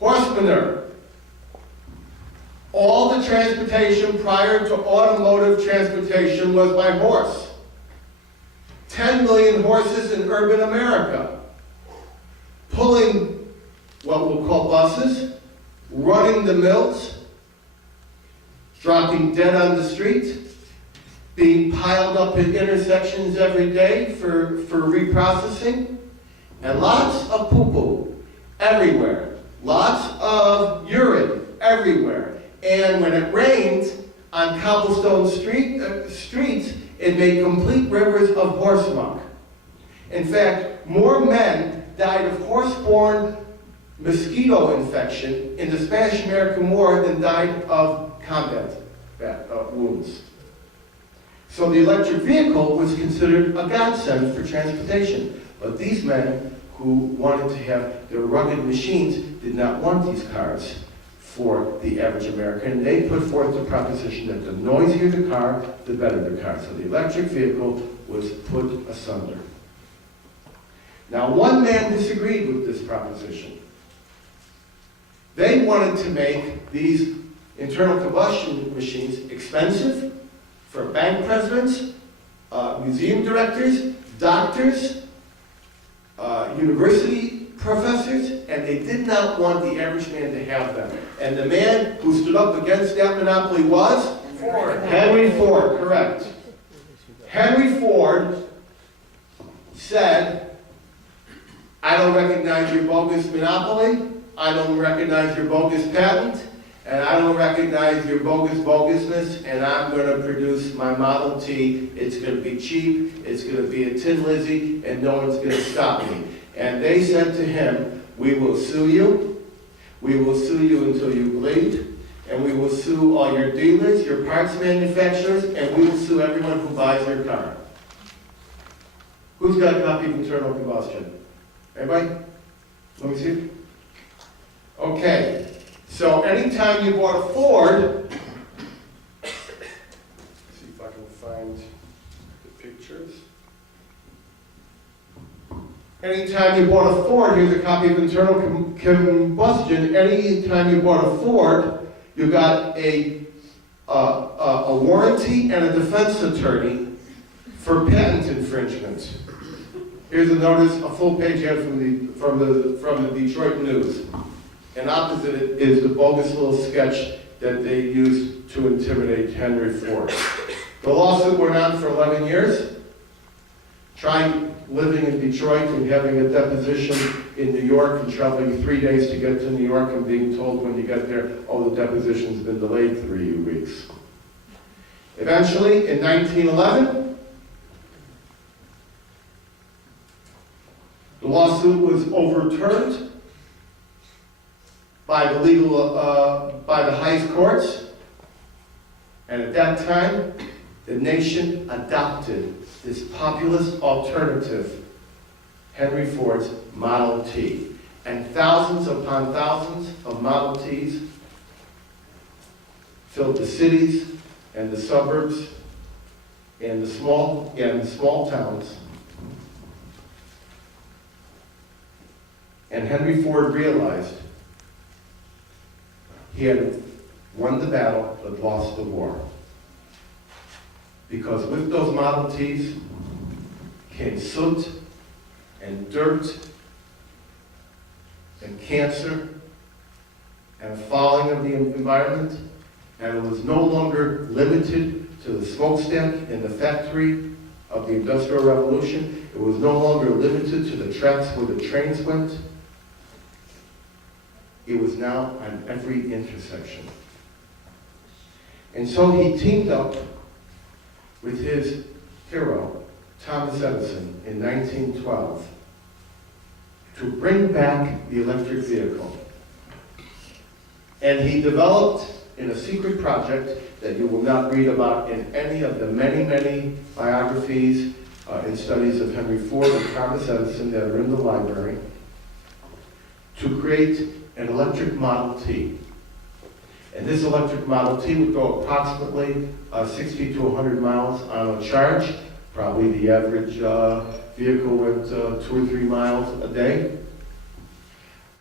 Horse manure. All the transportation prior to automotive transportation was by horse. 10 million horses in urban America, pulling what we'll call buses, running the mills, dropping dead on the street, being piled up in intersections every day for reprocessing, and lots of poo-poo everywhere, lots of urine everywhere. And when it rained on cobblestone streets, it made complete rivers of horse muck. In fact, more men died of horse-borne mosquito infection in the Spanish-American War than died of combat wounds. So the electric vehicle was considered a godsend for transportation. But these men who wanted to have their rugged machines did not want these cars for the average American. They put forth the proposition that the noisier the car, the better the car. So the electric vehicle was put asunder. Now, one man disagreed with this proposition. They wanted to make these internal combustion machines expensive for bank presidents, museum directors, doctors, university professors, and they did not want the average man to have them. And the man who stood up against that monopoly was? Ford. Henry Ford, correct. Henry Ford said, I don't recognize your bogus monopoly, I don't recognize your bogus patent, and I don't recognize your bogusness, and I'm going to produce my Model T. It's going to be cheap, it's going to be a Tin Lizzie, and no one's going to stop me. And they said to him, we will sue you until you bleed, and we will sue all your dealers, your parts manufacturers, and we will sue everyone who buys your car. Who's got a copy of Internal Combustion? Anybody? Let me see. Okay, so anytime you bought a Ford, let's see if I can find the pictures. Anytime you bought a Ford, here's a copy of Internal Combustion. Anytime you bought a Ford, you got a warranty and a defense attorney for patent infringement. Here's a notice, a full-page ad from the Detroit News. And opposite it is the bogus little sketch that they used to intimidate Henry Ford. The lawsuit went on for 11 years. Trying living in Detroit and having a deposition in New York and traveling 3 days to get to New York and being told when you get there, oh, the deposition's been delayed 3 weeks. Eventually, in 1911, the lawsuit was overturned by the highest courts, and at that time, the nation adopted this populist alternative, Henry Ford's Model T. And thousands upon thousands of Model Ts filled the cities and the suburbs and the small towns. And Henry Ford realized he had won the battle but lost the war. Because with those Model Ts came soot and dirt and cancer and fouling of the environment, and it was no longer limited to the smokestack in the factory of the Industrial Revolution. It was no longer limited to the tracks where the trains went. It was now on every intersection. And so he teamed up with his hero, Thomas Edison, in 1912, to bring back the electric vehicle. And he developed, in a secret project that you will not read about in any of the many, many biographies and studies of Henry Ford and Thomas Edison that are in the library, to create an electric Model T. And this electric Model T would go approximately 60 to 100 miles on a charge. Probably the average vehicle went 2 or 3 miles a day.